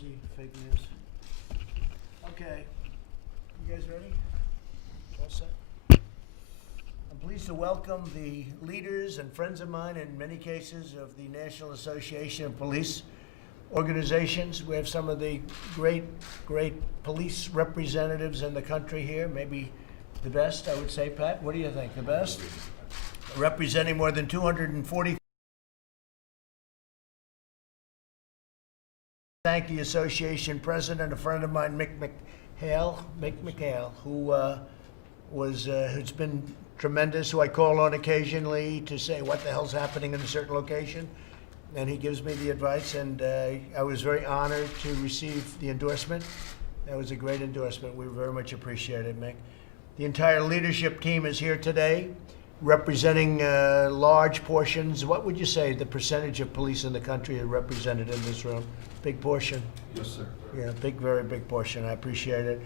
see fake news. Okay, you guys ready? All set? I'm pleased to welcome the leaders and friends of mine, in many cases, of the National Association of Police Organizations. We have some of the great police representatives in the country here, maybe the best, I would say. Pat, what do you think? The best? Representing more than 240. Thank the association president, a friend of mine, Mick McHale, who who's been tremendous, who I call on occasionally to say what the hell's happening in a certain location, and he gives me the advice, and I was very honored to receive the endorsement. That was a great endorsement. We very much appreciate it, Mick. The entire leadership team is here today, representing large portions. What would you say the percentage of police in the country are represented in this room? Big portion? Yes, sir. Yeah, very big portion. I appreciate it.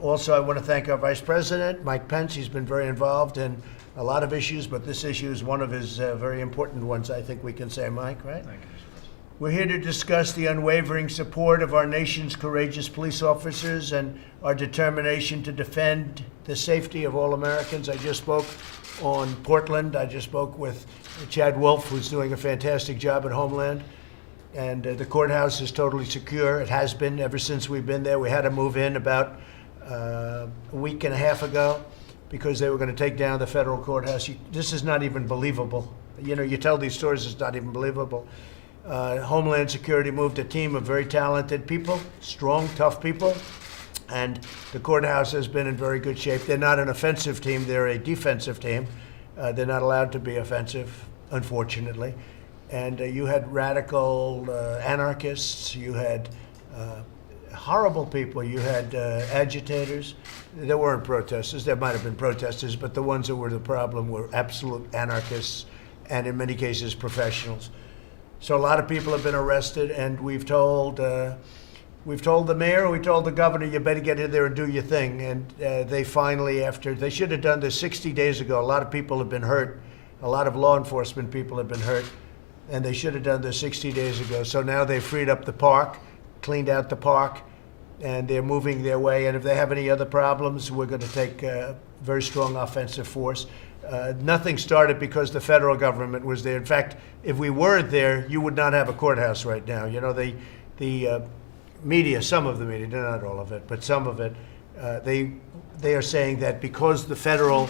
Also, I want to thank our Vice President, Mike Pence. He's been very involved in a lot of issues, but this issue is one of his very important ones, I think we can say, Mike, right? Thank you, Mr. President. We're here to discuss the unwavering support of our nation's courageous police officers and our determination to defend the safety of all Americans. I just spoke on Portland. I just spoke with Chad Wolf, who's doing a fantastic job at Homeland. And the courthouse is totally secure. It has been ever since we've been there. We had to move in about a week and a half ago because they were going to take down the federal courthouse. This is not even believable. You know, you tell these stories, it's not even believable. Homeland Security moved a team of very talented people, strong, tough people, and the courthouse has been in very good shape. They're not an offensive team, they're a defensive team. They're not allowed to be offensive, unfortunately. And you had radical anarchists, you had horrible people, you had agitators. There weren't protesters, there might have been protesters, but the ones that were the problem were absolute anarchists and in many cases professionals. So a lot of people have been arrested, and we've told the mayor, we told the governor, you better get in there and do your thing. And they finally, they should have done this 60 days ago. A lot of people have been hurt. A lot of law enforcement people have been hurt. And they should have done this 60 days ago. So now they've freed up the park, cleaned out the park, and they're moving their way. And if they have any other problems, we're going to take a very strong offensive force. Nothing started because the federal government was there. In fact, if we weren't there, you would not have a courthouse right now. You know, the media, some of the media, not all of it, but some of it, they are saying that because the federal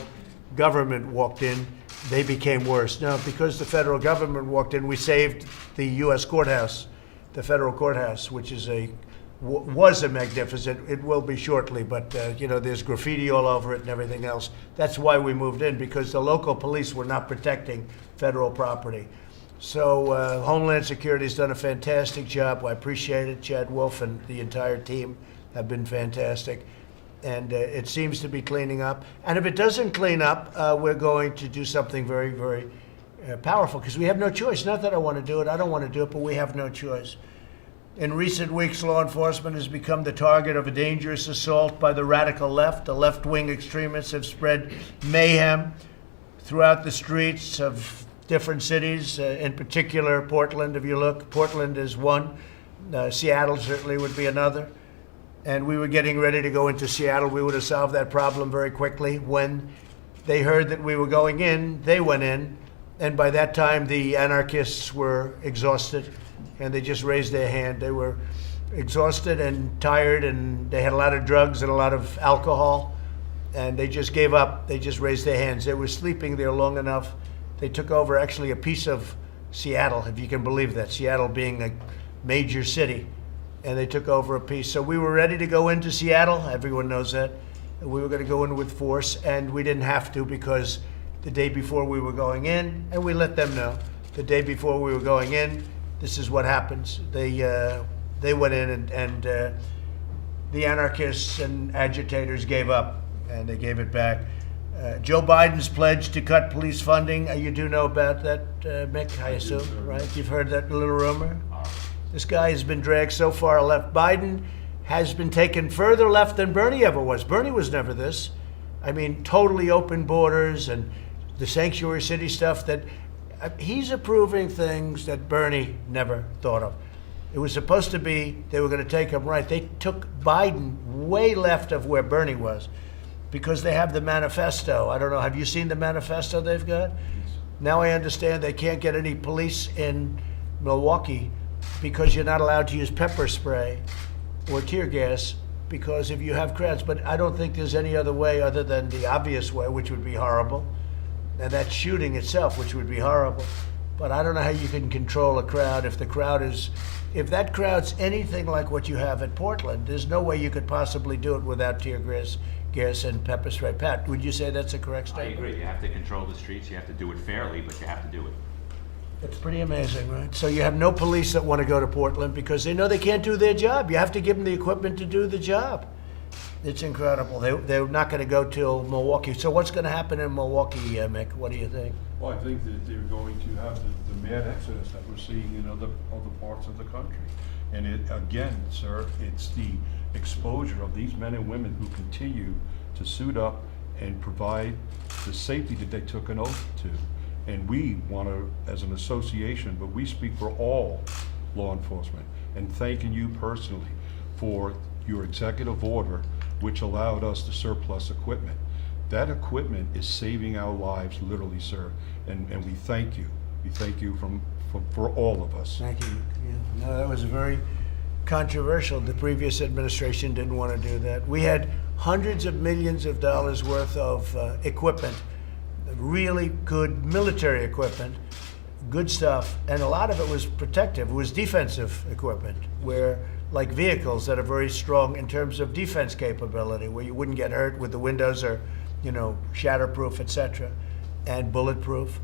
government walked in, they became worse. No, because the federal government walked in, we saved the U.S. courthouse, the federal courthouse, which is was a magnificent. It will be shortly, but you know, there's graffiti all over it and everything else. That's why we moved in, because the local police were not protecting federal property. So Homeland Security has done a fantastic job. I appreciate it. Chad Wolf and the entire team have been fantastic. And it seems to be cleaning up. And if it doesn't clean up, we're going to do something very powerful, because we have no choice. Not that I want to do it. I don't want to do it, but we have no choice. In recent weeks, law enforcement has become the target of a dangerous assault by the radical left. The left-wing extremists have spread mayhem throughout the streets of different cities, in particular Portland. If you look, Portland is one. Seattle certainly would be another. And we were getting ready to go into Seattle. We would have solved that problem very quickly. When they heard that we were going in, they went in. And by that time, the anarchists were exhausted, and they just raised their hand. They were exhausted and tired, and they had a lot of drugs and a lot of alcohol, and they just gave up. They just raised their hands. They were sleeping there long enough. They took over actually a piece of Seattle, if you can believe that, Seattle being a major city. And they took over a piece. So we were ready to go into Seattle. Everyone knows that. We were going to go in with force, and we didn't have to, because the day before we were going in, and we let them know, the day before we were going in, this is what happens. They went in, and the anarchists and agitators gave up, and they gave it back. Joe Biden's pledge to cut police funding. You do know about that, Mick, I assume, right? You've heard that little rumor? This guy has been dragged so far left. Biden has been taken further left than Bernie ever was. Bernie was never this. I mean, totally open borders and the sanctuary city stuff that he's approving things that Bernie never thought of. It was supposed to be they were going to take him right. They took Biden way left of where Bernie was because they have the manifesto. I don't know. Have you seen the manifesto they've got? Now I understand they can't get any police in Milwaukee because you're not allowed to use pepper spray or tear gas because if you have crowds. But I don't think there's any other way other than the obvious way, which would be horrible, and that's shooting itself, which would be horrible. But I don't know how you can control a crowd if if that crowd's anything like what you have at Portland. There's no way you could possibly do it without tear gas and pepper spray. Pat, would you say that's a correct statement? I agree. You have to control the streets. You have to do it fairly, but you have to do it. It's pretty amazing, right? So you have no police that want to go to Portland because they know they can't do their job. You have to give them the equipment to do the job. It's incredible. They're not going to go till Milwaukee. So what's going to happen in Milwaukee, Mick? What do you think? Well, I think that they're going to have the mad exodus that we're seeing in other parts of the country. And it, again, sir, it's the exposure of these men and women who continue to suit up and provide the safety that they took an oath to. And we want to, as an association, but we speak for all law enforcement, and thanking you personally for your executive order, which allowed us to surplus equipment. That equipment is saving our lives, literally, sir, and we thank you. We thank you for all of us. Thank you. Yeah. No, that was very controversial. The previous administration didn't want to do that. We had hundreds of millions of dollars worth of equipment, really good military equipment, good stuff, and a lot of it was protective. It was defensive equipment, where like vehicles that are very strong in terms of defense capability, where you wouldn't get hurt with the windows are, shatterproof, etc., and bulletproof.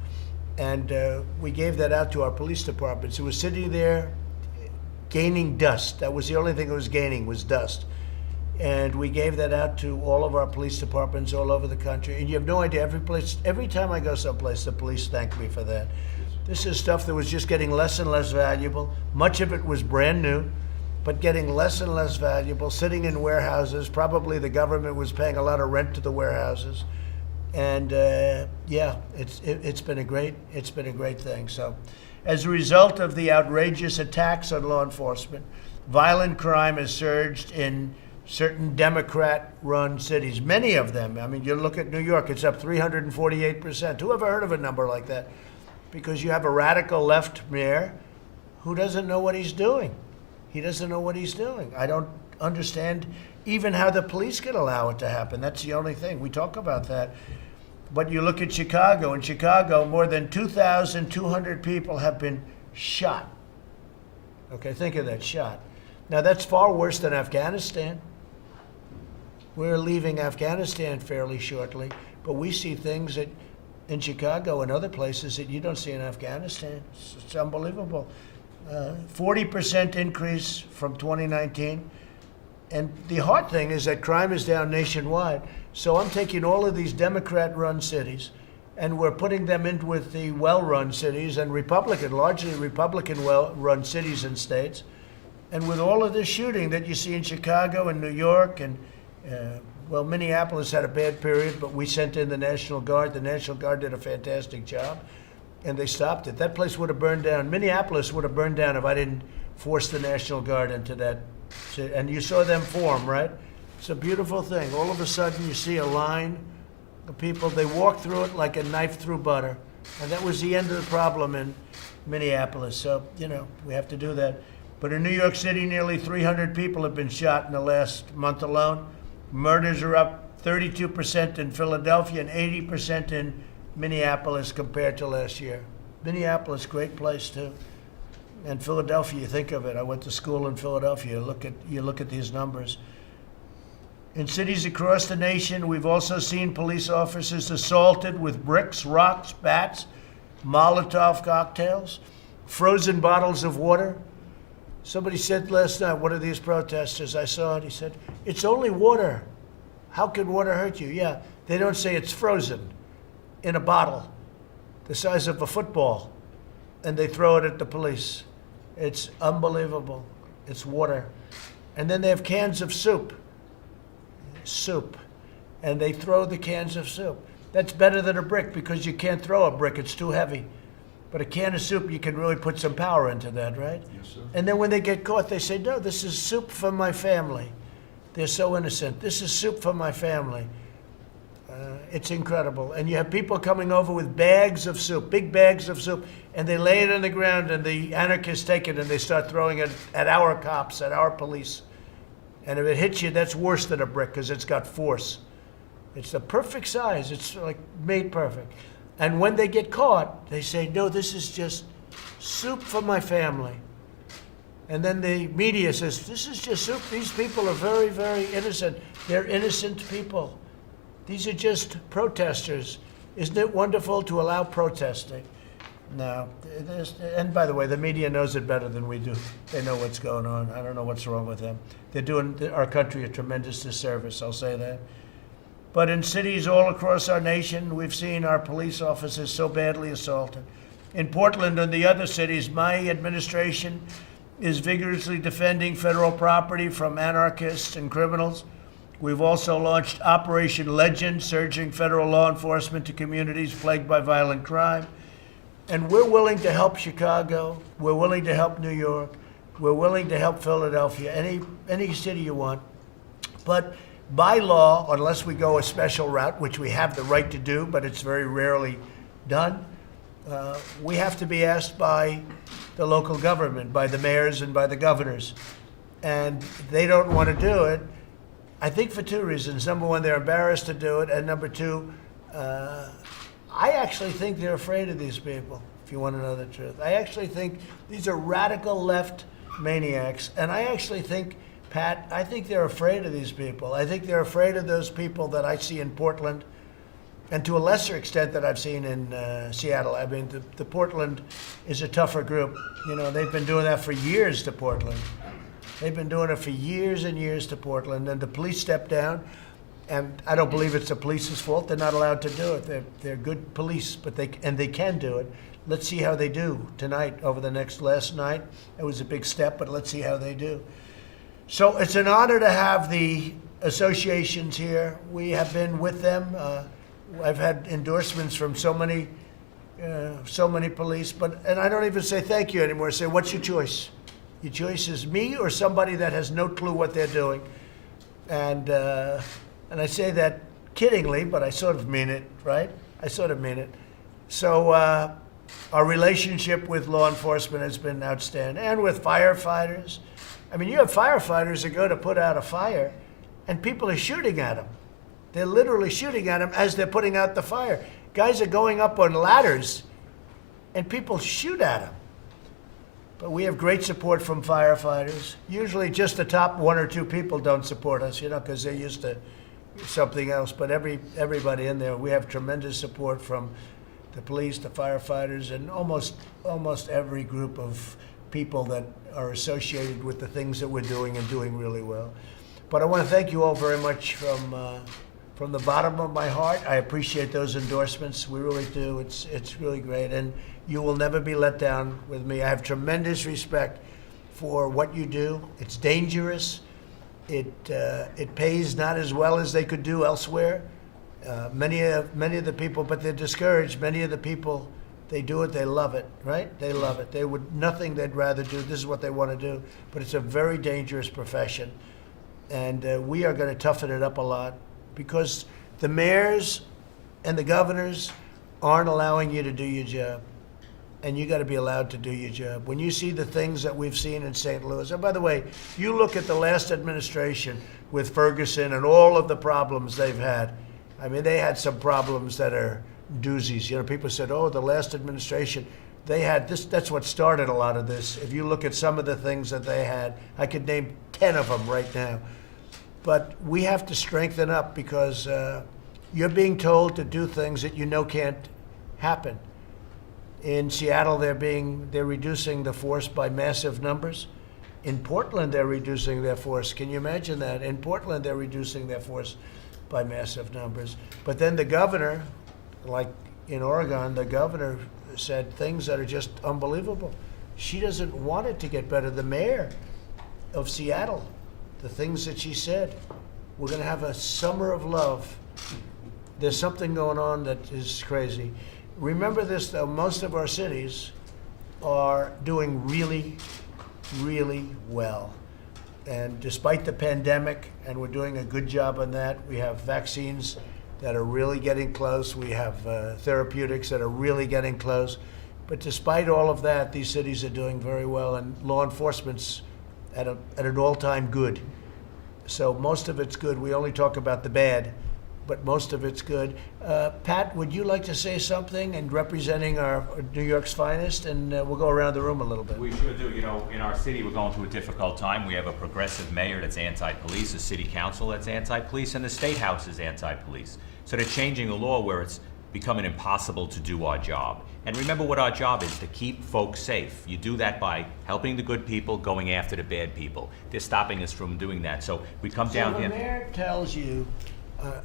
And we gave that out to our police departments. It was sitting there gaining dust. That was the only thing it was gaining, was dust. And we gave that out to all of our police departments all over the country. And you have no idea, every time I go someplace, the police thank me for that. This is stuff that was just getting less and less valuable. Much of it was brand new, but getting less and less valuable, sitting in warehouses. Probably the government was paying a lot of rent to the warehouses. And it's been a great thing. So as a result of the outrageous attacks on law enforcement, violent crime has surged in certain Democrat-run cities, many of them. I mean, you look at New York, it's up 348%. Who ever heard of a number like that? Because you have a radical left mayor who doesn't know what he's doing. He doesn't know what he's doing. I don't understand even how the police can allow it to happen. That's the only thing. We talk about that. But you look at Chicago. In Chicago, more than 2,200 people have been shot. Okay, think of that, shot. Now, that's far worse than Afghanistan. We're leaving Afghanistan fairly shortly, but we see things in Chicago and other places that you don't see in Afghanistan. It's unbelievable. 40% increase from 2019. And the hard thing is that crime is down nationwide. So I'm taking all of these Democrat-run cities, and we're putting them in with the well-run cities and largely Republican well-run cities and states. And with all of this shooting that you see in Chicago and New York, and Minneapolis had a bad period, but we sent in the National Guard. The National Guard did a fantastic job, and they stopped it. That place would have burned down. Minneapolis would have burned down if I didn't force the National Guard into that city. And you saw them form, right? It's a beautiful thing. All of a sudden, you see a line of people. They walk through it like a knife through butter. And that was the end of the problem in Minneapolis. So, we have to do that. But in New York City, nearly 300 people have been shot in the last month alone. Murders are up 32% in Philadelphia and 80% in Minneapolis compared to last year. Minneapolis, great place too. And Philadelphia, you think of it. I went to school in Philadelphia. You look at these numbers. In cities across the nation, we've also seen police officers assaulted with bricks, rocks, bats, Molotov cocktails, frozen bottles of water. Somebody said last night, one of these protesters, I saw it, he said, "It's only water. How can water hurt you?" Yeah, they don't say it's frozen in a bottle the size of a football, and they throw it at the police. It's unbelievable. It's water. And then they have cans of soup, and they throw the cans of soup. That's better than a brick because you can't throw a brick. It's too heavy. But a can of soup, you can really put some power into that, right? Yes, sir. And then when they get caught, they say, no, this is soup for my family. They're so innocent. This is soup for my family. It's incredible. And you have people coming over with bags of soup, big bags of soup, and they lay it on the ground, and the anarchists take it and they start throwing it at our cops, at our police. And if it hits you, that's worse than a brick because it's got force. It's the perfect size. It's like made perfect. And when they get caught, they say, no, this is just soup for my family. And then the media says, this is just soup. These people are very, very innocent. They're innocent people. These are just protesters. Isn't it wonderful to allow protesting? No. And by the way, the media knows it better than we do. They know what's going on. I don't know what's wrong with them. They're doing our country a tremendous disservice, I'll say that. But in cities all across our nation, we've seen our police officers so badly assaulted. In Portland and the other cities, my administration is vigorously defending federal property from anarchists and criminals. We've also launched Operation Legend, surging federal law enforcement to communities plagued by violent crime. And we're willing to help Chicago. We're willing to help New York. We're willing to help Philadelphia, any city you want. But by law, unless we go a special route, which we have the right to do, but it's very rarely done, we have to be asked by the local government, by the mayors and by the governors. And they don't want to do it, I think for two reasons. Number one, they're embarrassed to do it. And number two, I actually think they're afraid of these people, if you want to know the truth. I actually think these are radical left maniacs. And I actually think, Pat, I think they're afraid of these people. I think they're afraid of those people that I see in Portland, and to a lesser extent that I've seen in Seattle. I mean, the Portland is a tougher group. You know, they've been doing that for years to Portland. They've been doing it for years and years to Portland, and the police stepped down, and I don't believe it's the police's fault. They're not allowed to do it. They're good police, but they can do it. Let's see how they do tonight over the last night. It was a big step, but let's see how they do. So it's an honor to have the associations here. We have been with them. I've had endorsements from so many police, and I don't even say thank you anymore. I say, what's your choice? Your choice is me or somebody that has no clue what they're doing. And I say that kiddingly, but I sort of mean it, right? I sort of mean it. So our relationship with law enforcement has been outstanding, and with firefighters. I mean, you have firefighters that go to put out a fire, and people are shooting at them. They're literally shooting at them as they're putting out the fire. Guys are going up on ladders, and people shoot at them. But we have great support from firefighters. Usually just the top one or two people don't support us, you know, because they're used to something else. But everybody in there, we have tremendous support from the police, the firefighters, and almost every group of people that are associated with the things that we're doing and doing really well. But I want to thank you all very much from the bottom of my heart. I appreciate those endorsements. We really do. It's really great. And you will never be let down with me. I have tremendous respect for what you do. It's dangerous. It pays not as well as they could do elsewhere. Many of the people, but they're discouraged. Many of the people, they do it, they love it, right? They love it. They would, nothing they'd rather do. This is what they want to do. But it's a very dangerous profession. And we are going to toughen it up a lot because the mayors and the governors aren't allowing you to do your job. And you got to be allowed to do your job. When you see the things that we've seen in St. Louis, and by the way, you look at the last administration with Ferguson and all of the problems they've had. I mean, they had some problems that are doozies. You know, people said, oh, the last administration, they had this. That's what started a lot of this. If you look at some of the things that they had, I could name 10 of them right now. But we have to strengthen up because you're being told to do things that you know can't happen. In Seattle, they're reducing the force by massive numbers. In Portland, they're reducing their force. Can you imagine that? In Portland, they're reducing their force by massive numbers. But then the governor, like in Oregon, the governor said things that are just unbelievable. She doesn't want it to get better. The mayor of Seattle, the things that she said, we're going to have a summer of love. There's something going on that is crazy. Remember this, though, most of our cities are doing really, really well. And despite the pandemic, and we're doing a good job on that, we have vaccines that are really getting close. We have therapeutics that are really getting close. But despite all of that, these cities are doing very well, and law enforcement's at an all-time good. So most of it's good. We only talk about the bad, but most of it's good. Pat, would you like to say something in representing our New York's finest? And we'll go around the room a little bit. We sure do. You know, in our city, we're going through a difficult time. We have a progressive mayor that's anti-police, a city council that's anti-police, and the state house is anti-police. So they're changing the law where it's becoming impossible to do our job. And remember what our job is, to keep folks safe. You do that by helping the good people, going after the bad people. They're stopping us from doing that. So we come down So here. the mayor tells you,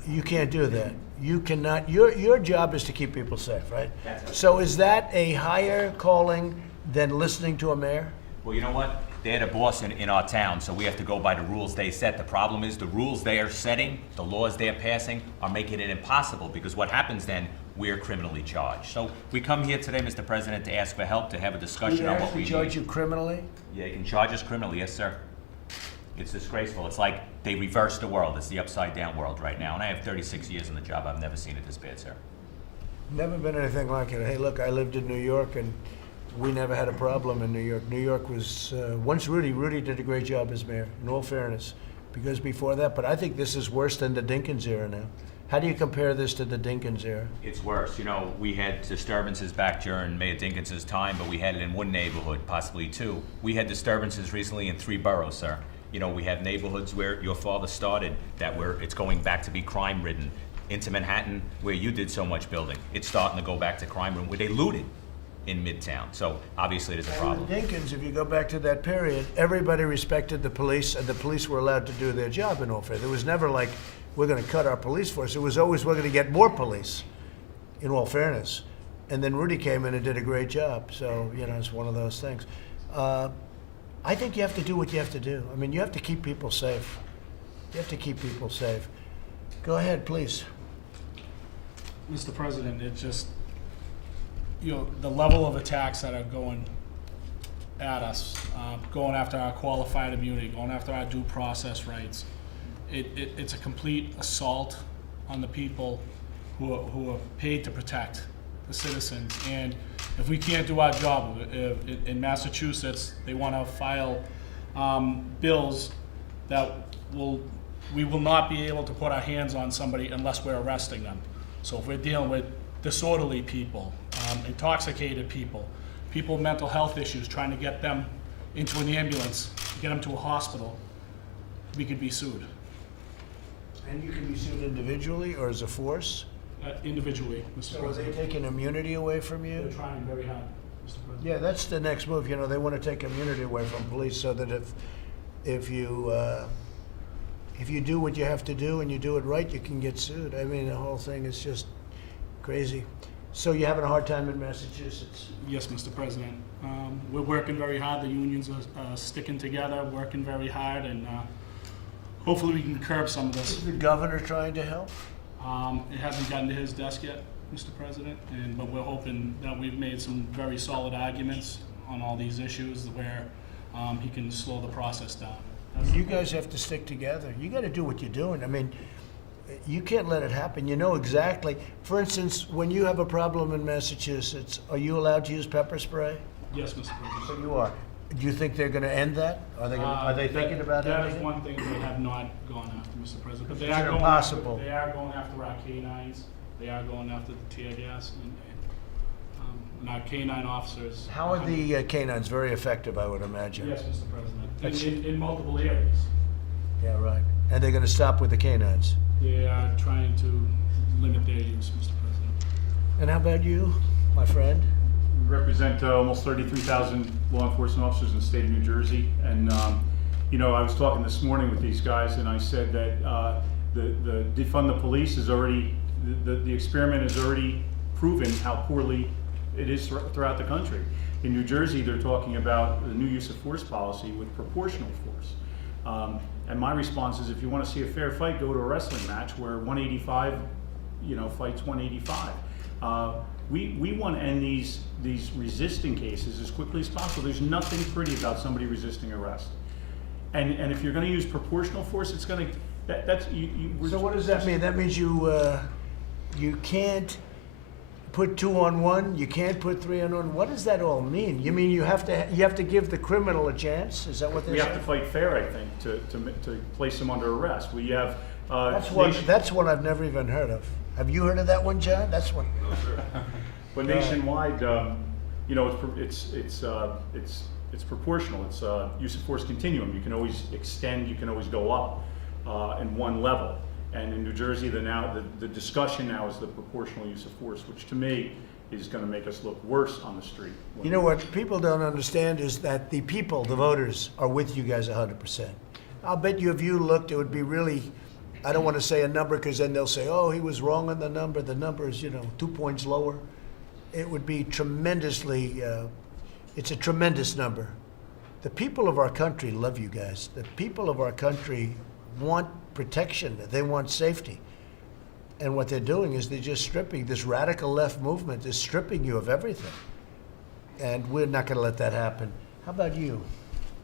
you can't do that. You cannot, your job is to keep people safe, right? That's right. So is that a higher calling than listening to a mayor? Well, you know what? They're the boss in our town, so we have to go by the rules they set. The problem is the rules they are setting, the laws they're passing, are making it impossible, because what happens then, we're criminally charged. So we come here today, Mr. President, to ask for help, to have a discussion on what we need. charge you criminally? Yeah, they can charge us criminally, yes, sir. It's disgraceful. It's like they reversed the world. It's the upside-down world right now. And I have 36 years in the job. I've never seen it this bad, sir. Never been anything like it. Hey, look, I lived in New York, and we never had a problem in New York. New York was, once Rudy did a great job as mayor, in all fairness, because before that, but I think this is worse than the Dinkins era now. How do you compare this to the Dinkins era? It's worse. You know, we had disturbances back during Mayor Dinkins' time, but we had it in one neighborhood, possibly two. We had disturbances recently in 3 boroughs, sir. You know, we have neighborhoods where your father started that where it's going back to be crime-ridden. Into Manhattan, where you did so much building, it's starting to go back to crime-ridden, where they looted in Midtown. So obviously there's a problem. And the Dinkins, if you go back to that period, everybody respected the police, and the police were allowed to do their job in all fairness. There was never like, we're going to cut our police force. It was always, we're going to get more police, in all fairness. And then Rudy came in and did a great job. So, you know, it's one of those things. I think you have to do what you have to do. I mean, you have to keep people safe. You have to keep people safe. Go ahead, please. Mr. President, it just, you know, the level of attacks that are going at us, going after our qualified immunity, going after our due process rights, it's a complete assault on the people who are paid to protect the citizens. And if we can't do our job, in Massachusetts, they want to file bills that we will not be able to put our hands on somebody unless we're arresting them. So if we're dealing with disorderly people, intoxicated people, people with mental health issues, trying to get them into an ambulance, get them to a hospital, we could be sued. And you can be sued individually or as a force? Individually, Mr. So are they President. taking immunity away from you? They're trying very hard, Mr. President. Yeah, that's the next move. You know, they want to take immunity away from police so that if you do what you have to do and you do it right, you can get sued. I mean, the whole thing is just crazy. So you're having a hard time in Massachusetts? Yes, Mr. President. We're working very hard. The unions are sticking together, working very hard, and hopefully we can curb some of this. Is the governor trying to help? It hasn't gotten to his desk yet, Mr. President, but we're hoping that we've made some very solid arguments on all these issues where he can slow the process down. You guys have to stick together. You got to do what you're doing. I mean, you can't let it happen. You know exactly. For instance, when you have a problem in Massachusetts, are you allowed to use pepper spray? Yes, Mr. President. So you are. Do you think they're going to end that? Are they thinking about that? That ending is it? one thing they have not gone after, Mr. President. But they It's are going impossible. after. They are going after our canines. They are going after the tear gas, and our canine officers. How are the canines? Very effective, I would imagine. Yes, Mr. That's- President. In multiple areas. Yeah, right. And they're going to stop with the canines. They are trying to limit their use, Mr. President. And how about you, my friend? We represent almost 33,000 law enforcement officers in the state of New Jersey. And, you know, I was talking this morning with these guys, and I said that the defund the police is already, the experiment has already proven how poorly it is throughout the country. In New Jersey, they're talking about the new use of force policy with proportional force. And my response is, if you want to see a fair fight, go to a wrestling match where 185, you know, fights 185. we want to end these resisting cases as quickly as possible. There's nothing pretty about somebody resisting arrest. And if you're going to use proportional force, it's going to, So what does that mean? That means you can't put 2 on 1, you can't put 3 on 1. What does that all mean? You mean you have to give the criminal a chance? Is that what they're We saying? have to fight fair, I think, to place them under arrest. We have, That's one I've never even heard of. Have you heard of that one, John? That's one. but nationwide, you know, it's proportional. It's use of force continuum. You can always extend, you can always go up in one level. And in New Jersey, the discussion now is the proportional use of force, which to me is going to make us look worse on the street. You know what people don't understand is that the people, the voters, are with you guys 100%. I'll bet you if you looked, it would be really, I don't want to say a number because then they'll say, oh, he was wrong on the number. The number is, 2 points lower. It would be tremendously, it's a tremendous number. The people of our country love you guys. The people of our country want protection. They want safety. And what they're doing is they're just stripping, this radical left movement is stripping you of everything. And we're not going to let that happen. How about you?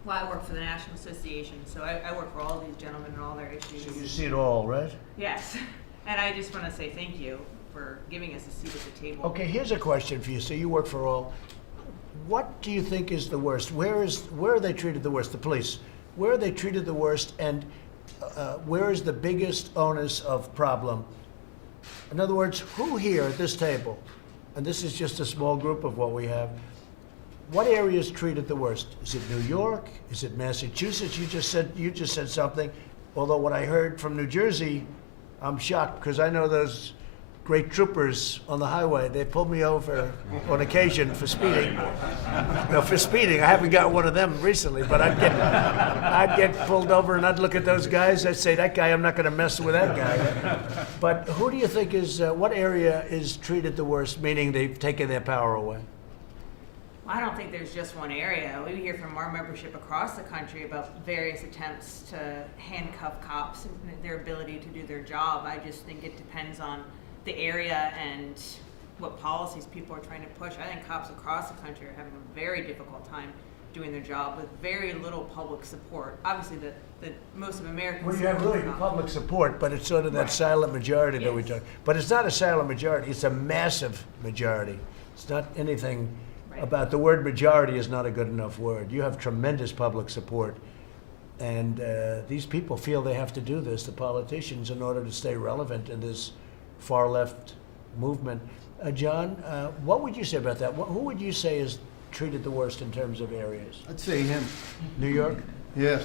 Well, I work for the National Association, so I work for all these gentlemen and all their issues. So you see it all, right? Yes, and I just want to say thank you for giving us a seat at the table. Okay, here's a question for you. So you work for all. What do you think is the worst? Where are they treated the worst? The police. Where are they treated the worst? And where is the biggest onus of problem? In other words, who here at this table, and this is just a small group of what we have, what area is treated the worst? Is it New York? Is it Massachusetts? You just said something. Although what I heard from New Jersey, I'm shocked because I know those great troopers on the highway. They pulled me over on occasion for speeding. No, for speeding. I haven't got one of them recently, but I'd get pulled over and I'd look at those guys. I'd say, that guy, I'm not going to mess with that guy. But who do you think is, what area is treated the worst, meaning they've taken their power away? I don't think there's just one area. We hear from our membership across the country about various attempts to handcuff cops and their ability to do their job. I just think it depends on the area and what policies people are trying to push. I think cops across the country are having a very difficult time doing their job with very little public support. Obviously, the most of Americans. Well, you have really public support, but it's sort of that silent majority that we talk. But it's not a silent majority, it's a massive majority. It's not anything about the word majority is not a good enough word. You have tremendous public support. And these people feel they have to do this, the politicians, in order to stay relevant in this far left movement. John, what would you say about that? Who would you say is treated the worst in terms of areas? I'd say him. New York? Yes.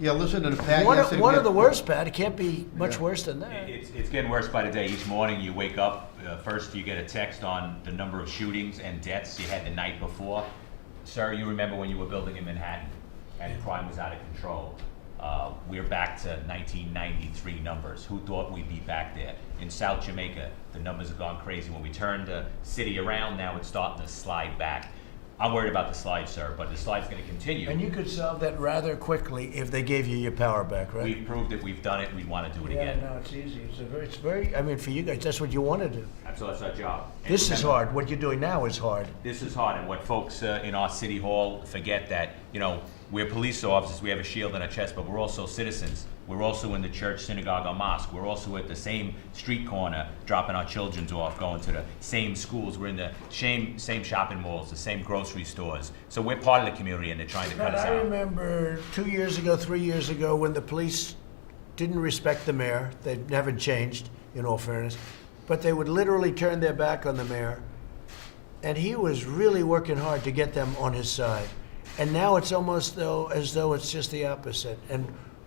Yeah, listen to the Pat One yesterday. of the worst, Pat. It can't be much worse than that. It's getting worse by the day. Each morning you wake up, first you get a text on the number of shootings and deaths you had the night before. Sir, you remember when you were building in Manhattan and crime was out of control. We're back to 1993 numbers. Who thought we'd be back there? In South Jamaica, the numbers have gone crazy. When we turned the city around, now it's starting to slide back. I'm worried about the slide, sir, but the slide's going to continue. And you could solve that rather quickly if they gave you your power back, right? We've proved it. We've done it. We want to do it again. Yeah, no, it's easy. It's very, I mean, for you guys, that's what you want to do. So that's our job. And This is remember, hard. What you're doing now is hard. This is hard, and what folks in our city hall forget that, we're police officers, we have a shield on our chest, but we're also citizens. We're also in the church, synagogue, or mosque. We're also at the same street corner, dropping our children off, going to the same schools. We're in the same shopping malls, the same grocery stores. So we're part of the community, and they're trying to cut us I out. remember 2 years ago, 3 years ago, when the police didn't respect the mayor. They haven't changed, in all fairness. But they would literally turn their back on the mayor. And he was really working hard to get them on his side. And now it's almost as though it's just the opposite. And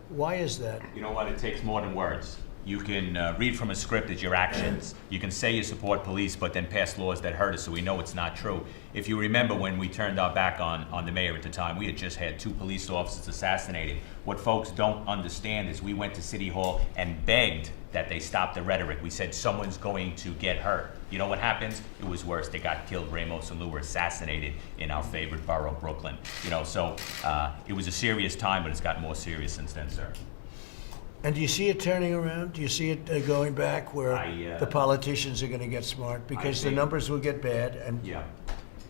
why is that? You know what? It takes more than words. You can read from a script as your actions. You can say you support police, but then pass laws that hurt us, so we know it's not true. If you remember when we turned our back on the mayor at the time, we had just had 2 police officers assassinated. What folks don't understand is we went to City Hall and begged that they stop the rhetoric. We said someone's going to get hurt. You know what happens? It was worse. They got killed. Ramos and Lou were assassinated in our favorite borough, Brooklyn. So it was a serious time, but it's gotten more serious since then, sir. And do you see it turning around? Do you see it going back where the politicians are going to get smart? Because the think- numbers will get bad, and Yeah.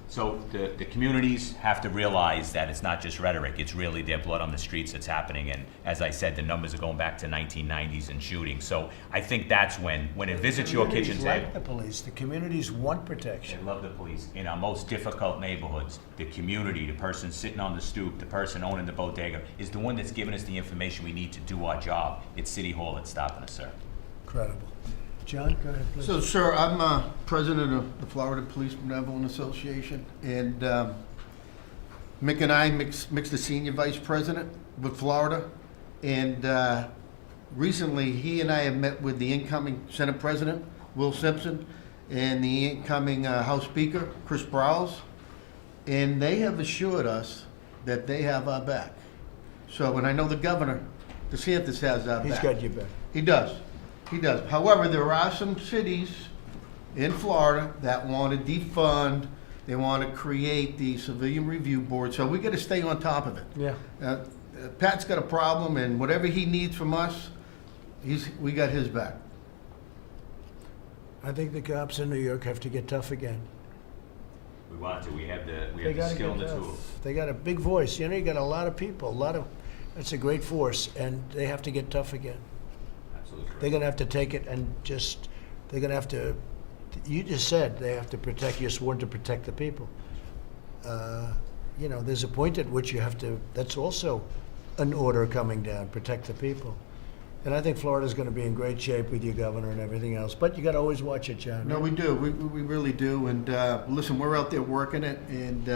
So the communities have to realize that it's not just rhetoric, it's really their blood on the streets that's happening. And as I said, the numbers are going back to 1990s and shooting. So I think that's when it visits your kitchen communities table. like the police. The communities want protection. They love the police. In our most difficult neighborhoods, the community, the person sitting on the stoop, the person owning the bodega, is the one that's giving us the information we need to do our job. It's City Hall that's stopping us, sir. Incredible. John, go ahead, please. So, sir, I'm president of the Florida Police Benevolent Association, and Mick and I, Mick's the senior vice president with Florida, and recently he and I have met with the incoming Senate President, Will Simpson, and the incoming House Speaker, Chris Browse, and they have assured us that they have our back. So, and I know the governor, DeSantis, has our back. He's got your back. He does. He does. However, there are some cities in Florida that want to defund. They want to create the civilian review board. So we got to stay on top of it. Yeah. Pat's got a problem, and whatever he needs from us, we got his back. I think the cops in New York have to get tough again. We want to. We have They the gotta skill and get the tough. tools. They got a big voice. You know, you got a lot of people, that's a great force, and they have to get tough again. Absolutely correct. They're gonna have to take it and they're gonna have to, you just said, they have to protect, you're sworn to protect the people. You know, there's a point at which you have to, that's also an order coming down, protect the people. And I think Florida's gonna be in great shape with your governor and everything else, but you gotta always watch it, John. No, we do. We really do. And listen, we're out there working it. And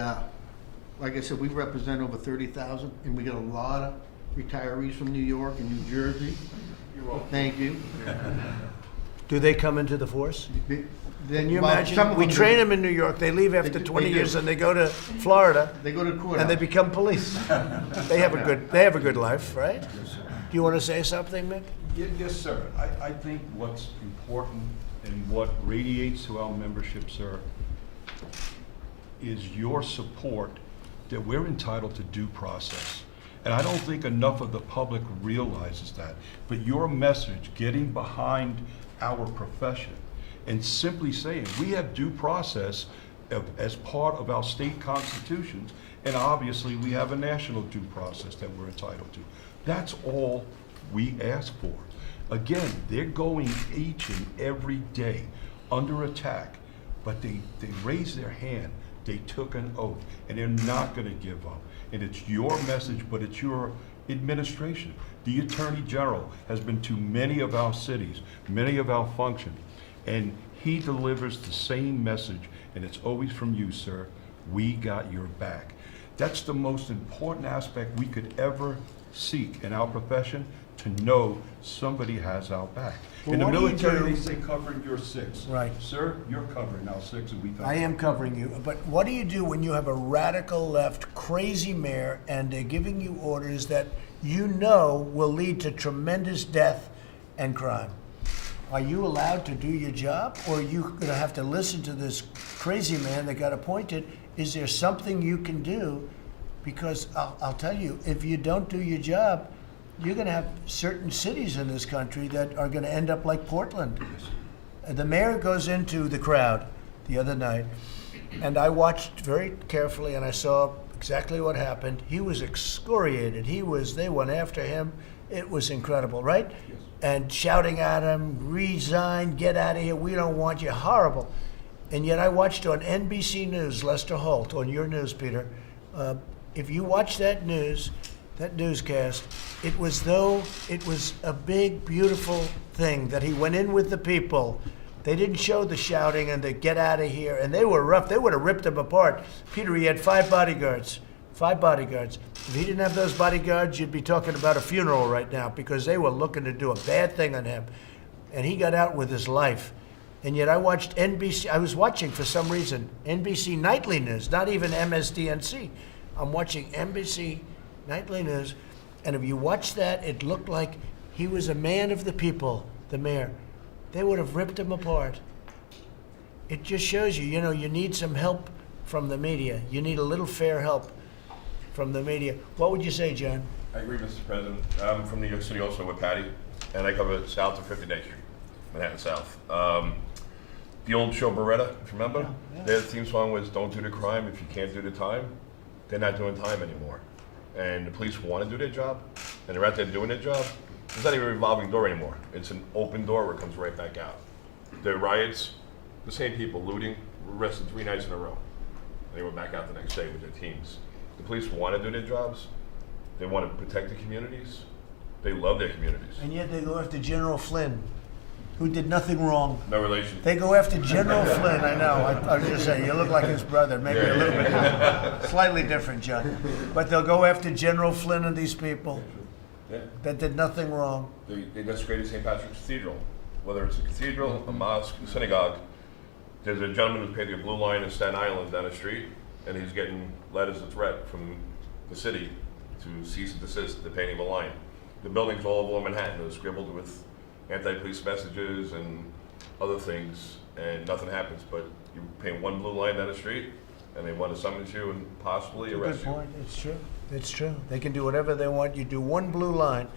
like I said, we represent over 30,000, and we got a lot of retirees from New York and New Jersey. You're welcome. Thank you. Do they come into the force? Can you Well, some imagine? of We them train do. them in New York, they leave after They do- 20 they years do. and they go to Florida They go to the courthouse. and they become police. They have a good life, right? Do you wanna say something, Mick? Yes, sir. I think what's important and what radiates to our membership, sir, is your support that we're entitled to due process. And I don't think enough of the public realizes that. But your message, getting behind our profession and simply saying, we have due process as part of our state constitutions, and obviously we have a national due process that we're entitled to. That's all we ask for. Again, they're going each and every day under attack, but they raised their hand, they took an oath, and they're not gonna give up. And it's your message, but it's your administration. The Attorney General has been to many of our cities, many of our functions, and he delivers the same message, and it's always from you, sir. We got your back. That's the most important aspect we could ever seek in our profession, to know somebody has our back. Well, In the what do you military, do- they say covering your six. Right. Sir, you're covering our six, and we thank I you. am covering you, but what do you do when you have a radical left, crazy mayor, and they're giving you orders that you know will lead to tremendous death and crime? Are you allowed to do your job, or are you gonna have to listen to this crazy man that got appointed? Is there something you can do? Because I'll tell you, if you don't do your job, you're gonna have certain cities in this country that are gonna end up like Portland. The mayor goes into the crowd the other night, and I watched very carefully, and I saw exactly what happened. He was excoriated. They went after him. It was incredible, right? Yes. And shouting at him, resign, get out of here, we don't want you, horrible. And yet I watched on NBC News, Lester Holt, on your news, Peter. If you watch that newscast, it was though it was a big, beautiful thing that he went in with the people. They didn't show the shouting and the get out of here, and they were rough. They would have ripped him apart. Peter, he had 5 bodyguards. 5 bodyguards. If he didn't have those bodyguards, you'd be talking about a funeral right now, because they were looking to do a bad thing on him. And he got out with his life. And yet I watched NBC, I was watching for some reason, NBC Nightly News, not even MSDNC. I'm watching NBC Nightly News, and if you watch that, it looked like he was a man of the people, the mayor. They would have ripped him apart. It just shows you, you need some help from the media. You need a little fair help from the media. What would you say, John? I agree, Mr. President. I'm from New York City also with Patty, and I cover south of 59th Street, Manhattan South. The old show Beretta, if you remember? Their theme song was "Don't do the crime if you can't do the time." They're not doing time anymore. And the police want to do their job, and they're out there doing their job. It's not even a revolving door anymore. It's an open door where it comes right back out. The riots, the same people looting, were arrested 3 nights in a row. They were back out the next day with their teams. The police want to do their jobs. They want to protect the communities. They love their communities. And yet they go after General Flynn, who did nothing wrong. No relation. They go after General Flynn, I know, I was just saying, you look like his brother, maybe a little bit, slightly different, John. But they'll go after General Flynn and these people Yeah. that did nothing wrong. They desecrated St. Patrick's Cathedral. Whether it's a cathedral, a mosque, a synagogue, there's a gentleman who's paid the Blue Line in Staten Island down the street, and he's getting letters of threat from the city to cease and desist. They're painting the line. The buildings all over Manhattan are scribbled with anti-police messages and other things, and nothing happens. But you paint one blue line down the street, and they want to summons you and possibly arrest Good you. point, it's true, it's true. They can do whatever they want. You do one blue line,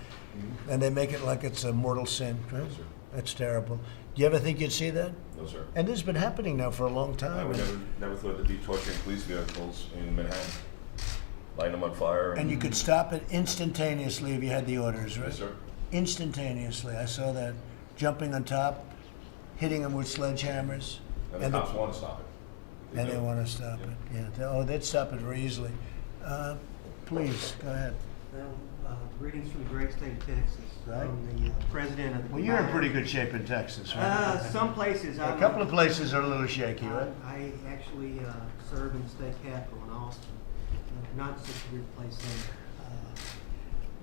and they make it like it's a mortal sin, right? Yes, sir. That's terrible. Do you ever think you'd see that? No, sir. And this has been happening now for a long I time. would never thought there'd be torturing police vehicles in Manhattan, lighting them on fire. And you could stop it instantaneously if you had the orders, right? Yes, sir. Instantaneously. I saw that. Jumping on top, hitting them with sledgehammers. And the And cops want to stop it. And they do. want to stop Yeah. it, yeah. They'd stop it very easily. Please, go ahead. Well, greetings from the great state of Texas. Right. I'm the president of the. Well, you're in pretty good shape in Texas, right? Some places. A couple of places are a little shaky, right? I actually serve in the state capitol in Austin, not such a weird place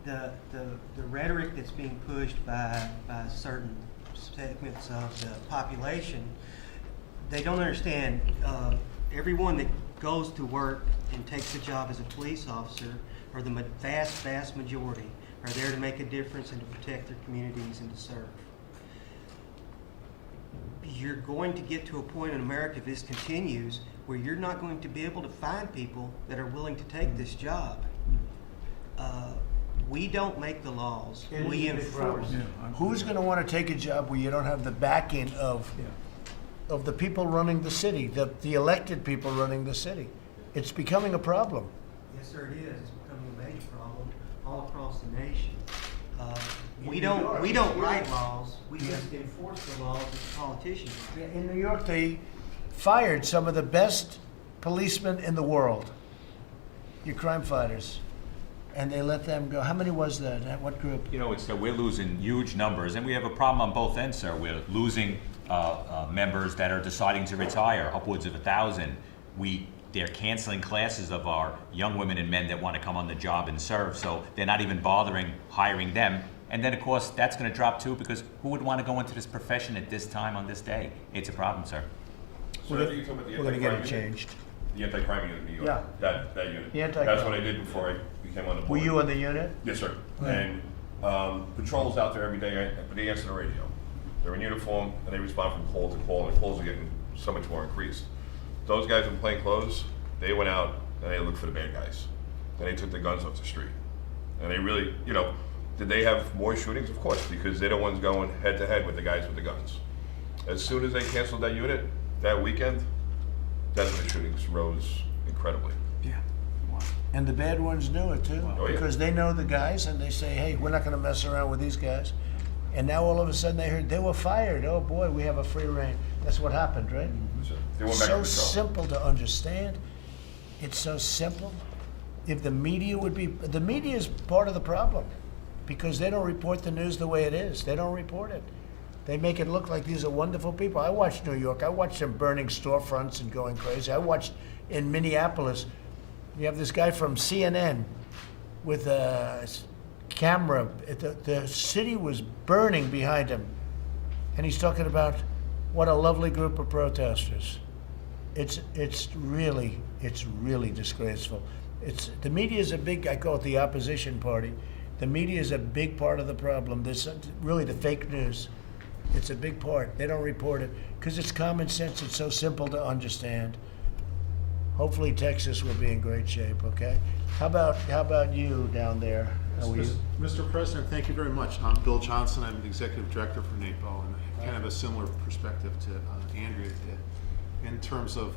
there. The rhetoric that's being pushed by certain segments of the population, they don't understand. Everyone that goes to work and takes a job as a police officer, or the vast majority, are there to make a difference and to protect their communities and to serve. You're going to get to a point in America, if this continues, where you're not going to be able to find people that are willing to take this job. We don't make the laws, we enforce. Who's gonna wanna take a job where you don't have the backing of the people running the city, the elected people running the city? It's becoming a problem. Yes, sir, it is. It's becoming a major problem all across the nation. We In New don't York, write laws, we just enforce the laws that the politicians write. In New York, they fired some of the best policemen in the world, your crime fighters, and they let them go. How many was that? What group? You know, we're losing huge numbers, and we have a problem on both ends, sir. We're losing members that are deciding to retire, upwards of 1,000. They're canceling classes of our young women and men that want to come on the job and serve, so they're not even bothering hiring them. And then, of course, that's going to drop too, because who would want to go into this profession at this time on this day? It's a problem, sir. So I think you're talking about the We're gonna get anti-crime it unit? changed. The anti-crime unit in New York. Yeah. That unit. The anti-crime. That's what I did before I became on the Were board. you on the unit? Yes, sir. Right. And patrols out there every day, but they answer the radio. They're in uniform, and they respond from call to call, and the calls are getting so much more increased. Those guys in plain clothes, they went out and they looked for the bad guys. And they took the guns off the street. And they really, did they have more shootings? Of course, because they're the ones going head to head with the guys with the guns. As soon as they canceled that unit, that weekend, that's when the shootings rose incredibly. And the bad ones knew it too, Oh, yeah. because they know the guys and they say, hey, we're not gonna mess around with these guys. And now all of a sudden they heard they were fired. Oh boy, we have a free reign. That's what happened, right? So they went back to So patrol. simple to understand. It's so simple. If the media the media is part of the problem, because they don't report the news the way it is. They don't report it. They make it look like these are wonderful people. I watched New York. I watched them burning storefronts and going crazy. I watched in Minneapolis, you have this guy from CNN with a camera. The city was burning behind him. And he's talking about what a lovely group of protesters. It's really disgraceful. The media is a big, I call it the opposition party. The media is a big part of the problem. There's really the fake news. It's a big part. They don't report it because it's common sense. It's so simple to understand. Hopefully Texas will be in great shape, okay? How about you down there? How are you? Mr. President, thank you very much. I'm Bill Johnson. I'm the Executive Director for NAPO, and I kind of have a similar perspective to Andrea did in terms of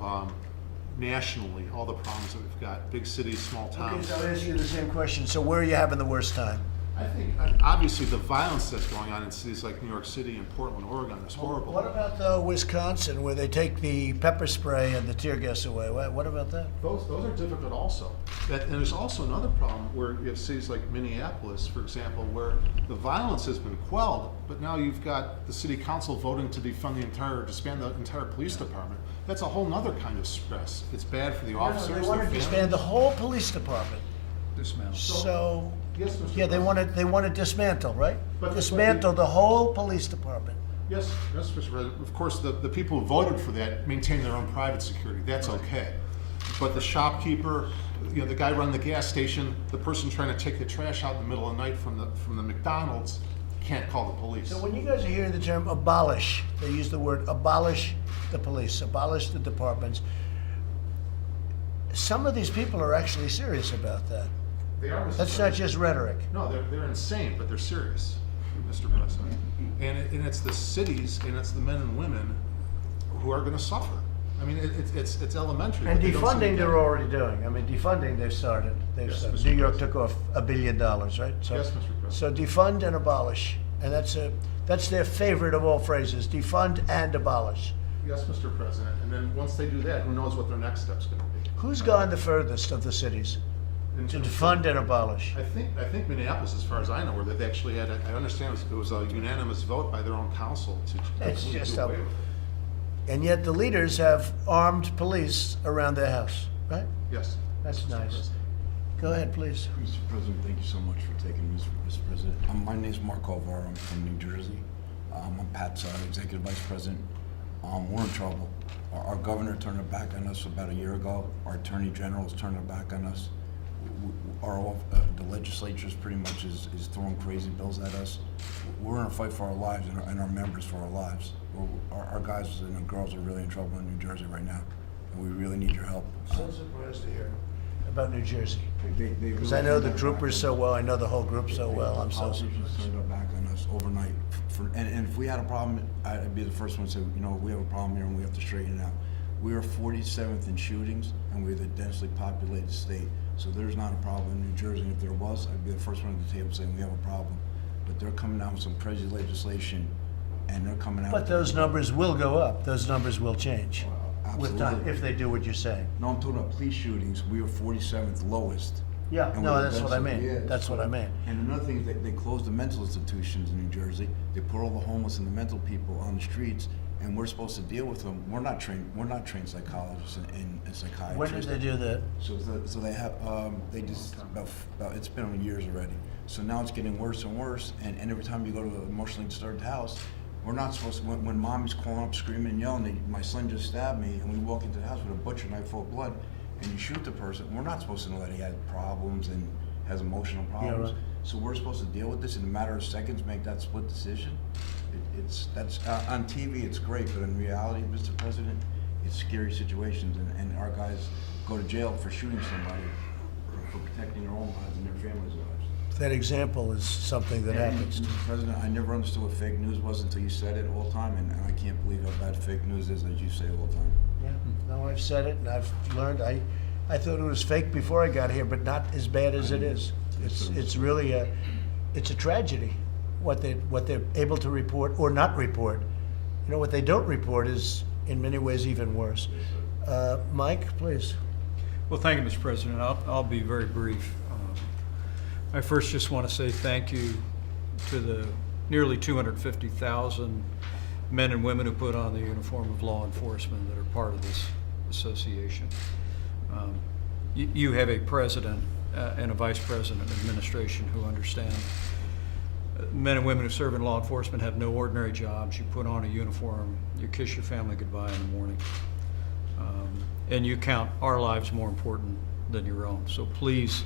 nationally, all the problems that we've got, big cities, small Okay, towns. so I'll ask you the same question. So where are you having the worst time? I think, obviously, the violence that's going on in cities like New York City and Portland, Oregon is horrible. What about Wisconsin, where they take the pepper spray and the tear gas away? What about that? Those are difficult also. And there's also another problem where you have cities like Minneapolis, for example, where the violence has been quelled, but now you've got the city council voting to disband the entire police department. That's a whole nother kind of stress. It's bad for the officers, They their want to families. disband the whole police department. Dismantle. So, Yes, Mr. yeah, they President. want to dismantle, right? But- Dismantle the whole police department. Yes, Mr. President. Of course, the people who voted for that maintain their own private security. That's okay. But the shopkeeper, the guy running the gas station, the person trying to take the trash out in the middle of the night from the McDonald's can't call the police. So when you guys are hearing the term abolish, they use the word abolish the police, abolish the departments. Some of these people are actually serious about that. They are, Mr. That's not just rhetoric. No, they're insane, but they're serious, Mr. President. And it's the cities and it's the men and women who are going to suffer. I mean, it's elementary. And but they don't seem to defunding get they're it. already doing. I mean, defunding they've started. Yes, Mr. New York President. took off $1 billion, right? So, Yes, Mr. President. So defund and abolish, and that's their favorite of all phrases: defund and abolish. Yes, Mr. President. And then once they do that, who knows what their next step's going to be? Who's gone the furthest of the cities In to terms of- defund and abolish? I think Minneapolis, as far as I know, where they've actually had, I understand it was a unanimous vote by their own council to It's completely just do a- away with it. And yet the leaders have armed police around their house, right? Yes. That's Mr. nice. President. Go ahead, please. Mr. President, thank you so much for taking this, Mr. President. My name's Mark Alvaro. I'm from New Jersey. I'm Pat's Executive Vice President. We're in trouble. Our governor turned her back on us about a year ago. Our Attorney General's turned her back on us. The legislature's pretty much is throwing crazy bills at us. We're in a fight for our lives and our members for our lives. Our guys and girls are really in trouble in New Jersey right now, and we really need your help. So surprised to hear about New Jersey. They Because really I know turned the their troopers back so on us. well, I know the whole group so well, I'm so Politicians surprised. turned their back on us overnight. And if we had a problem, I'd be the first one to say, we have a problem here and we have to straighten it out. We are 47th in shootings, and we're the densely populated state. So there's not a problem in New Jersey. If there was, I'd be the first one at the table saying we have a problem. But they're coming out with some crazy legislation, and they're coming out. But those numbers will go up, those numbers will change with time, Absolutely. if they do what you're saying. No, I'm talking about police shootings. We are 47th lowest. Yeah, And no, we're the that's what I densely- mean, yeah, that's what I mean. And another thing is they closed the mental institutions in New Jersey. They put all the homeless and the mental people on the streets, and we're supposed to deal with them. We're not trained psychologists and psychiatrists. When did they do that? So they have, they just, it's been years already. So now it's getting worse and worse, and every time you go to an emotionally disturbed house, we're not supposed to, when mommy's calling up screaming and yelling, my son just stabbed me, and we walk into the house with a butcher knife full of blood, and you shoot the person, we're not supposed to know that he had problems and has emotional problems. right. So we're supposed to deal with this in a matter of seconds, make that split decision. That's on TV, it's great, but in reality, Mr. President, it's scary situations, and our guys go to jail for shooting somebody, or for protecting their own lives and their families' lives. That example is something that And, happens. Mr. President, I never understood what fake news was until you said it all the time, and I can't believe how bad fake news is, as you say all the time. Yeah, no, I've said it, and I've learned, I thought it was fake before I got here, but not as bad as it is. It's really it's a tragedy, what they're able to report or not report. You know, what they don't report is in many ways even worse. Mike, please. Well, thank you, Mr. President. I'll be very brief. I first just want to say thank you to the nearly 250,000 men and women who put on the uniform of law enforcement that are part of this association. You have a president and a vice president and administration who understand. Men and women who serve in law enforcement have no ordinary jobs. You put on a uniform, you kiss your family goodbye in the morning. And you count our lives more important than your own. So please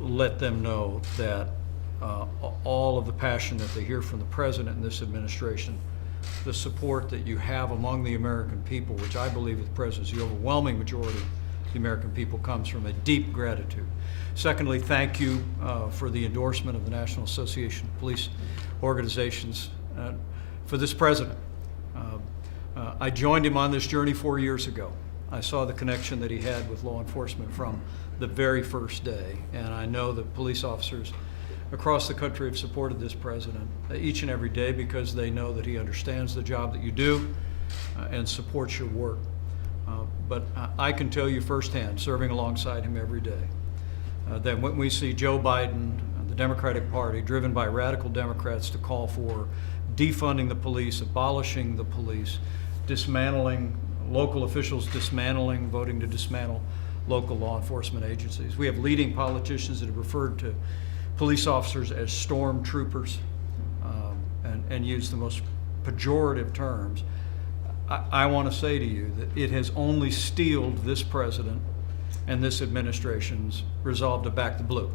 let them know that all of the passion that they hear from the president and this administration, the support that you have among the American people, which I believe the president is the overwhelming majority the American people comes from a deep gratitude. Secondly, thank you for the endorsement of the National Association of Police Organizations for this president. I joined him on this journey 4 years ago. I saw the connection that he had with law enforcement from the very first day, and I know that police officers across the country have supported this president each and every day because they know that he understands the job that you do and supports your work. But I can tell you firsthand, serving alongside him every day, that when we see Joe Biden, the Democratic Party, driven by radical Democrats to call for defunding the police, abolishing the police, dismantling local officials, voting to dismantle local law enforcement agencies. We have leading politicians that have referred to police officers as stormtroopers and use the most pejorative terms. I want to say to you that it has only steeled this president and this administration's resolve to back the blue.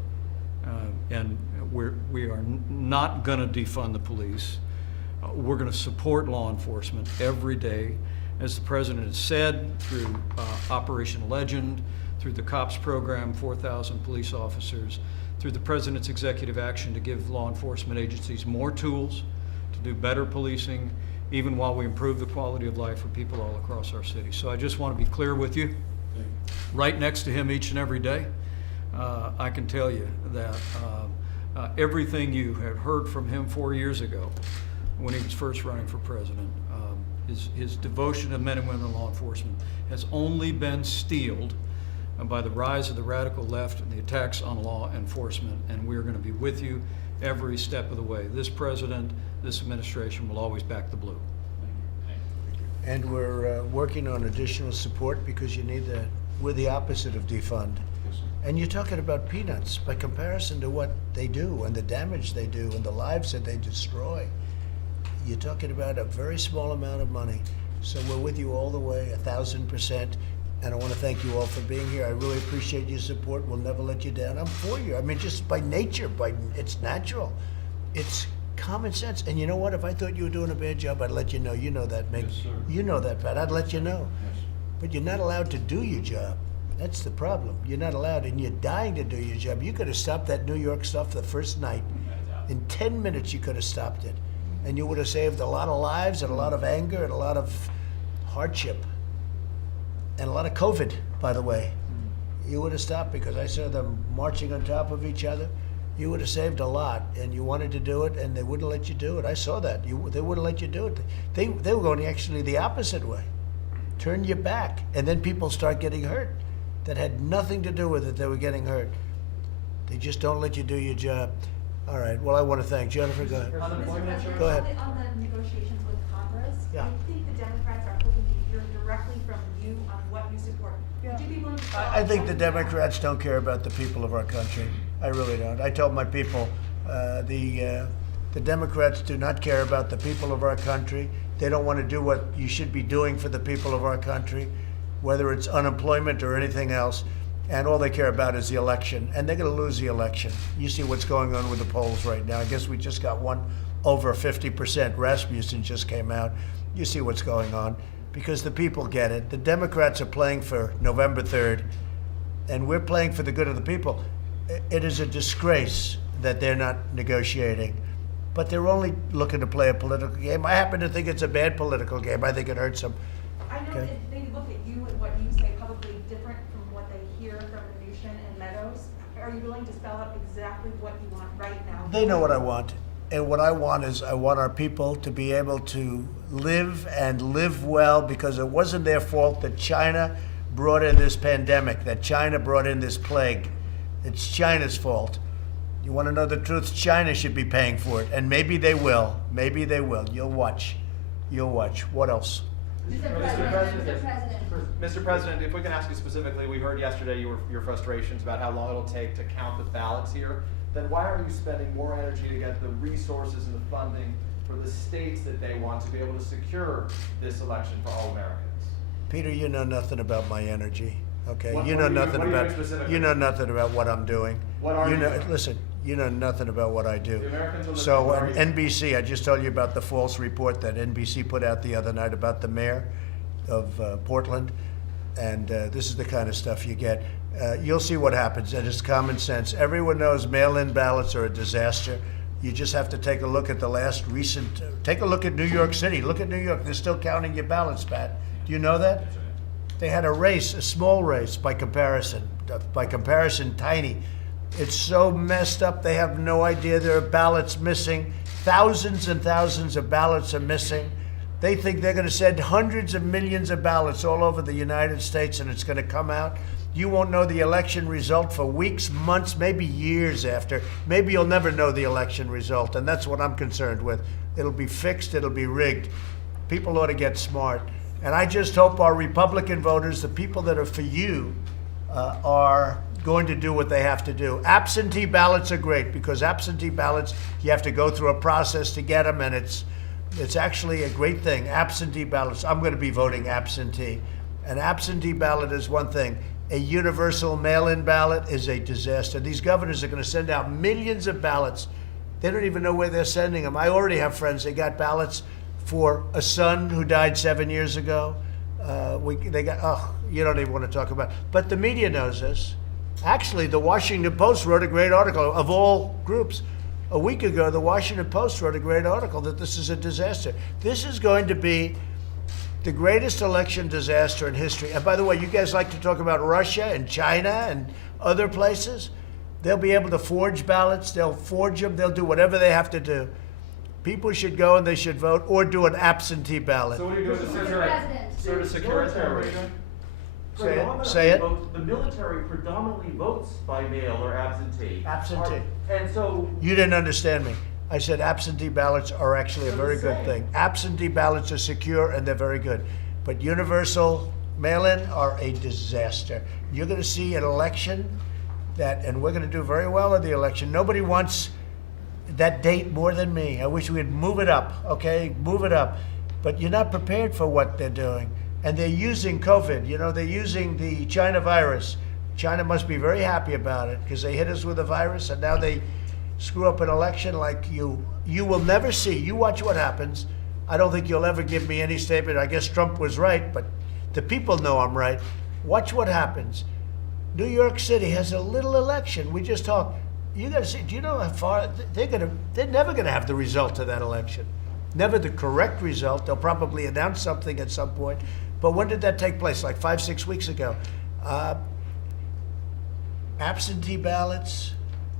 And we are not going to defund the police. We're going to support law enforcement every day, as the president has said, through Operation Legend, through the COPS program, 4,000 police officers, through the president's executive action to give law enforcement agencies more tools to do better policing, even while we improve the quality of life for people all across our city. So I just want to be clear with you. Right next to him each and every day, I can tell you that everything you had heard from him 4 years ago when he was first running for president, his devotion to men and women in law enforcement has only been steeled by the rise of the radical left and the attacks on law enforcement, and we're going to be with you every step of the way. This president, this administration will always back the blue. And we're working on additional support because you need that. We're the opposite of defund. And you're talking about peanuts by comparison to what they do and the damage they do and the lives that they destroy. You're talking about a very small amount of money. So we're with you all the way, 1,000%. And I want to thank you all for being here. I really appreciate your support. We'll never let you down. I'm for you. I mean, just by nature, it's natural. It's common sense. And you know what? If I thought you were doing a bad job, I'd let you know. You know that, Mick. Yes, sir. You know that, Pat. I'd let you know. Yes. But you're not allowed to do your job. That's the problem. You're not allowed, and you're dying to do your job. You could have stopped that New York stuff the first night. In 10 minutes, you could have stopped it. And you would have saved a lot of lives and a lot of anger and a lot of hardship. And a lot of COVID, by the way. You would have stopped because I saw them marching on top of each other. You would have saved a lot, and you wanted to do it, and they wouldn't let you do it. I saw that. They wouldn't let you do it. They were going actually the opposite way. Turn your back, and then people start getting hurt. That had nothing to do with it. They were getting hurt. They just don't let you do your job. All right. Well, I want to thank Jennifer. Go ahead. Go ahead. On the negotiations with Congress, Yeah. I think the Democrats are hoping to hear directly from you on what you support. Would you be willing to? I think the Democrats don't care about the people of our country. I really don't. I told my people, the Democrats do not care about the people of our country. They don't want to do what you should be doing for the people of our country, whether it's unemployment or anything else. And all they care about is the election. And they're going to lose the election. You see what's going on with the polls right now. I guess we just got one over 50%. Rasmussen just came out. You see what's going on. Because the people get it. The Democrats are playing for November 3rd, and we're playing for the good of the people. It is a disgrace that they're not negotiating. But they're only looking to play a political game. I happen to think it's a bad political game. I think it hurts them. I know Okay. that they look at you and what you say publicly different from what they hear from Venusian and Meadows. Are you willing to spell out exactly what you want right now? They know what I want. And what I want is I want our people to be able to live and live well, because it wasn't their fault that China brought in this pandemic, that China brought in this plague. It's China's fault. You want to know the truth? China should be paying for it. And maybe they will. Maybe they will. You'll watch. You'll watch. What else? Mr. President, if we can ask you specifically, we heard yesterday your frustrations about how long it'll take to count the ballots here. Then why are you spending more energy to get the resources and the funding for the states that they want to be able to secure this election for all Americans? Peter, you know nothing about my energy. Okay, What you know are you- nothing what are you about doing specifically? you know nothing about what I'm doing. What are you know, doing? Listen, you know nothing about what I do. The Americans are listening. So What are you doing? NBC, I just told you about the false report that NBC put out the other night about the mayor of Portland. And this is the kind of stuff you get. You'll see what happens, and it's common sense. Everyone knows mail-in ballots are a disaster. You just have to take a look at the last recent, take a look at New York City. Look at New York. They're still counting your ballots, Pat. Do you know that? They had a race, a small race by comparison. By comparison, tiny. It's so messed up, they have no idea there are ballots missing. Thousands and thousands of ballots are missing. They think they're going to send hundreds of millions of ballots all over the United States, and it's going to come out. You won't know the election result for weeks, months, maybe years after. Maybe you'll never know the election result, and that's what I'm concerned with. It'll be fixed, it'll be rigged. People ought to get smart. And I just hope our Republican voters, the people that are for you, are going to do what they have to do. Absentee ballots are great, because absentee ballots, you have to go through a process to get them, and it's actually a great thing. Absentee ballots, I'm going to be voting absentee. An absentee ballot is one thing. A universal mail-in ballot is a disaster. These governors are going to send out millions of ballots. They don't even know where they're sending them. I already have friends, they got ballots for a son who died 7 years ago. You don't even want to talk about it. But the media knows this. Actually, the Washington Post wrote a great article, of all groups. A week ago, the Washington Post wrote a great article that this is a disaster. This is going to be the greatest election disaster in history. And by the way, you guys like to talk about Russia and China and other places. They'll be able to forge ballots. They'll forge them. They'll do whatever they have to do. People should go and they should vote, or do an absentee ballot. So what are you doing to secure it? Sort of secure it there, Richard? Say it. The military predominantly votes by mail or absentee. Absentee. And so. You didn't understand me. I said absentee ballots are actually a very good thing. Absentee ballots are secure and they're very good. But universal mail-in are a disaster. You're going to see an election and we're going to do very well in the election. Nobody wants that date more than me. I wish we'd move it up, okay? Move it up. But you're not prepared for what they're doing. And they're using COVID. You know, they're using the China virus. China must be very happy about it, because they hit us with a virus, and now they screw up an election like you will never see. You watch what happens. I don't think you'll ever give me any statement. I guess Trump was right, but the people know I'm right. Watch what happens. New York City has a little election. We just talked. You got to see. Do you know how far they're never going to have the result of that election? Never the correct result. They'll probably announce something at some point. But when did that take place? Like 5-6 weeks ago. Absentee ballots,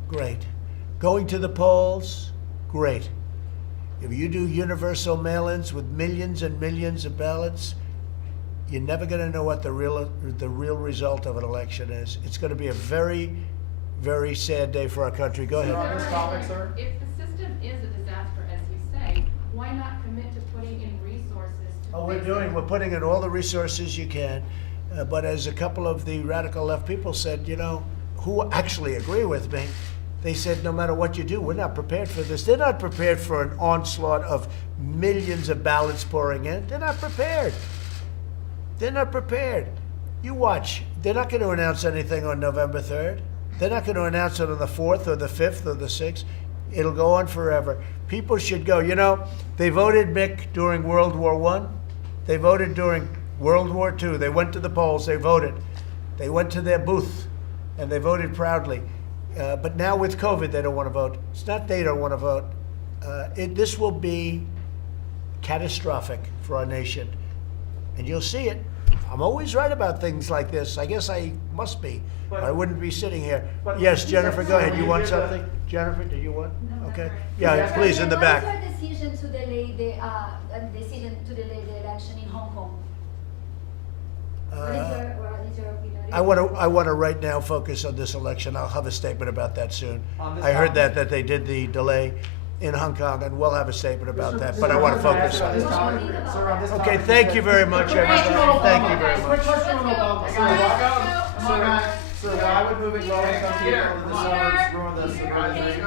great. Going to the polls, great. If you do universal mail-ins with millions and millions of ballots, you're never going to know what the real result of an election is. It's going to be a very, very sad day for our country. Go ahead. On this topic, sir? If the system is a disaster, as you say, why not commit to putting in resources to fix it? We're putting in all the resources you can. But as a couple of the radical left people said, you know, who actually agree with me, they said, no matter what you do, we're not prepared for this. They're not prepared for an onslaught of millions of ballots pouring in. They're not prepared. They're not prepared. You watch. They're not going to announce anything on November 3rd. They're not going to announce it on the 4th or the 5th or the 6th. It'll go on forever. People should go. You know, they voted, Mick, during World War I. They voted during World War II. They went to the polls. They voted. They went to their booth, and they voted proudly. But now with COVID, they don't want to vote. It's not they don't want to vote. This will be catastrophic for our nation. And you'll see it. I'm always right about things like this. I guess I must be. But I wouldn't be sitting here. Yes, Jennifer, go ahead. You want something? Jennifer, do you want? No, Okay. that's right. Yeah, please, in the back. What is your decision to delay the election in Hong Kong? What is your opinion? I want to right now focus on this election. I'll have a statement about that soon. On this I heard topic? that they did the delay in Hong Kong, and we'll have a statement about that, but I want to focus on it. Okay, thank you very much, everybody. Thank you very much. Sir, why would moving low-income people to the suburbs ruin the suburbs?